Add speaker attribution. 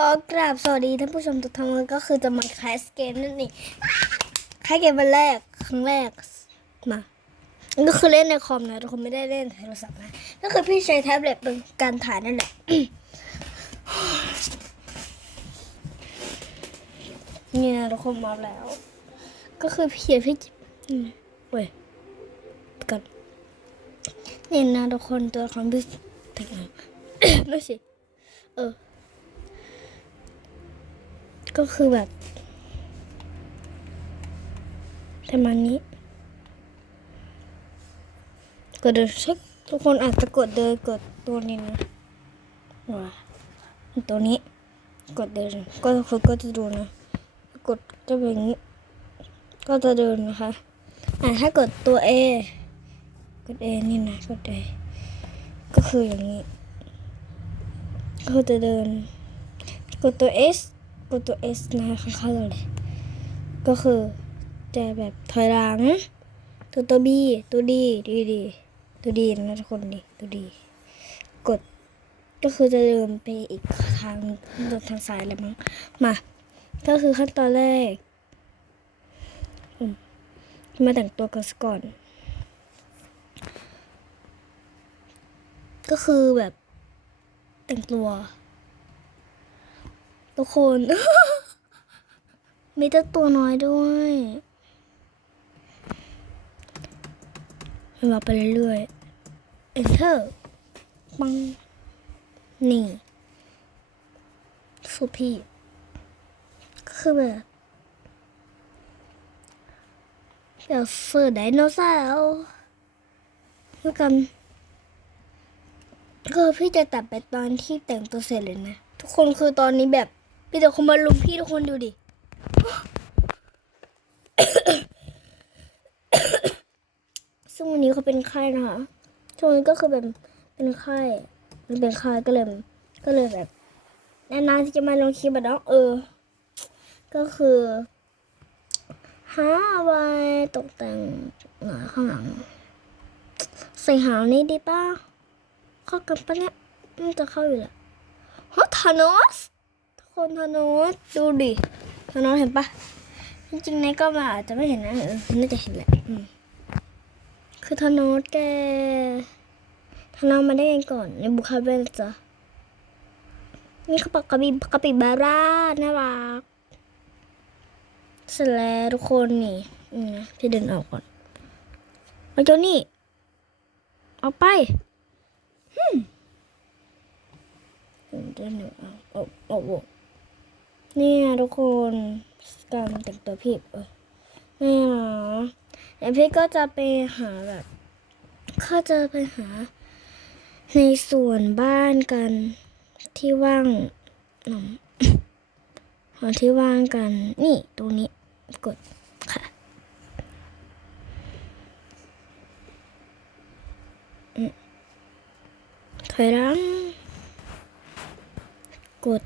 Speaker 1: ขอกราบสวัสดีท่านผู้ชมทุกท่านก็คือจะมาคลาสเกมนั่นเองคลาสเกมวันแรกครั้งแรกมาก็คือเล่นในคอมนะทุกคนไม่ได้เล่นโทรศัพท์นะก็คือพี่ใช้แท็บเล็ตเป็นการถ่ายนั่นแหละนี่นะทุกคนมาแล้ว ก็คือเขียนพี่อืมเว้ยกันนี่นะทุกคนตัวละครพี่ถึงไม่สิเออ ก็คือแบบประมาณนี้ กดเดินเช็คทุกคนอาจจะกดเดินกดตัวนี้นะว้าตัวนี้ กดเดินก็ทุกคนก็จะดูนะ กดจะเป็นอย่างนี้ ก็จะเดินนะคะอ่าถ้ากดตัว A กด A นี่นะกด A ก็คืออย่างนี้ ก็จะเดิน กดตัว S กดตัว S นะคะข้างๆเลย ก็คือจะแบบถอยหลัง ตัวตัว B ตัว D ดีดีตัวดีนะทุกคนดีตัวดี กดก็คือจะเดินไปอีกทางเดินทางซ้ายเลยมั้งมา ก็คือขั้นตอนแรกมมาแต่งตัวกันก่อน ก็คือแบบแต่งตัว ทุกคน มีแต่ตัวน้อยด้วยเราไปเรื่อยๆ enter ปังนี่สุพี่คือแบบอยากเสือไดโนเสาร์แล้วกันคือพี่จะตัดไปตอนที่แต่งตัวเสร็จเลยนะ ทุกคนคือตอนนี้แบบ พี่แต่คนมาลุมพี่ทุกคนดูดิ ซึ่งวันนี้เขาเป็นไข้นะคะช่วงนี้ก็คือเป็นเป็นไข้มันเป็นไข้ก็เลยก็เลยแบบนานๆที่จะมาลงคลิปแบบน้องเออ ก็คือหาไว้ตกแต่งหนาข้างหลัง ใส่หางนี้ดีป่ะเข้ากันปะเนี่ยมันจะเข้าอยู่แหละฮะธานอส คนธนอสดูดิธนอสเห็นปะจริงๆในก็มาอาจจะไม่เห็นนะเออน่าจะเห็นแหละคือธนอสแกธนอสมาได้ไงก่อนในบุคาเบนจ้ะนี่เขาปากกระบีกระปิบาร่าน่ารักเสร็จแล้วทุกคนนี่อืมนะพี่เดินออกก่อนเอาเจ้านี่เอาไปฮึเดินหนึ่งเอาโอ้โอ้โอ้ เนี่ยทุกคนการแต่งตัวพี่เออนี่หรอเดี๋ยวพี่ก็จะไปหาแบบก็จะไปหา ในส่วนบ้านกันที่ว่างหนอมหาที่ว่างกัน นี่ตรงนี้กดค่ะอืมถอยหลังกด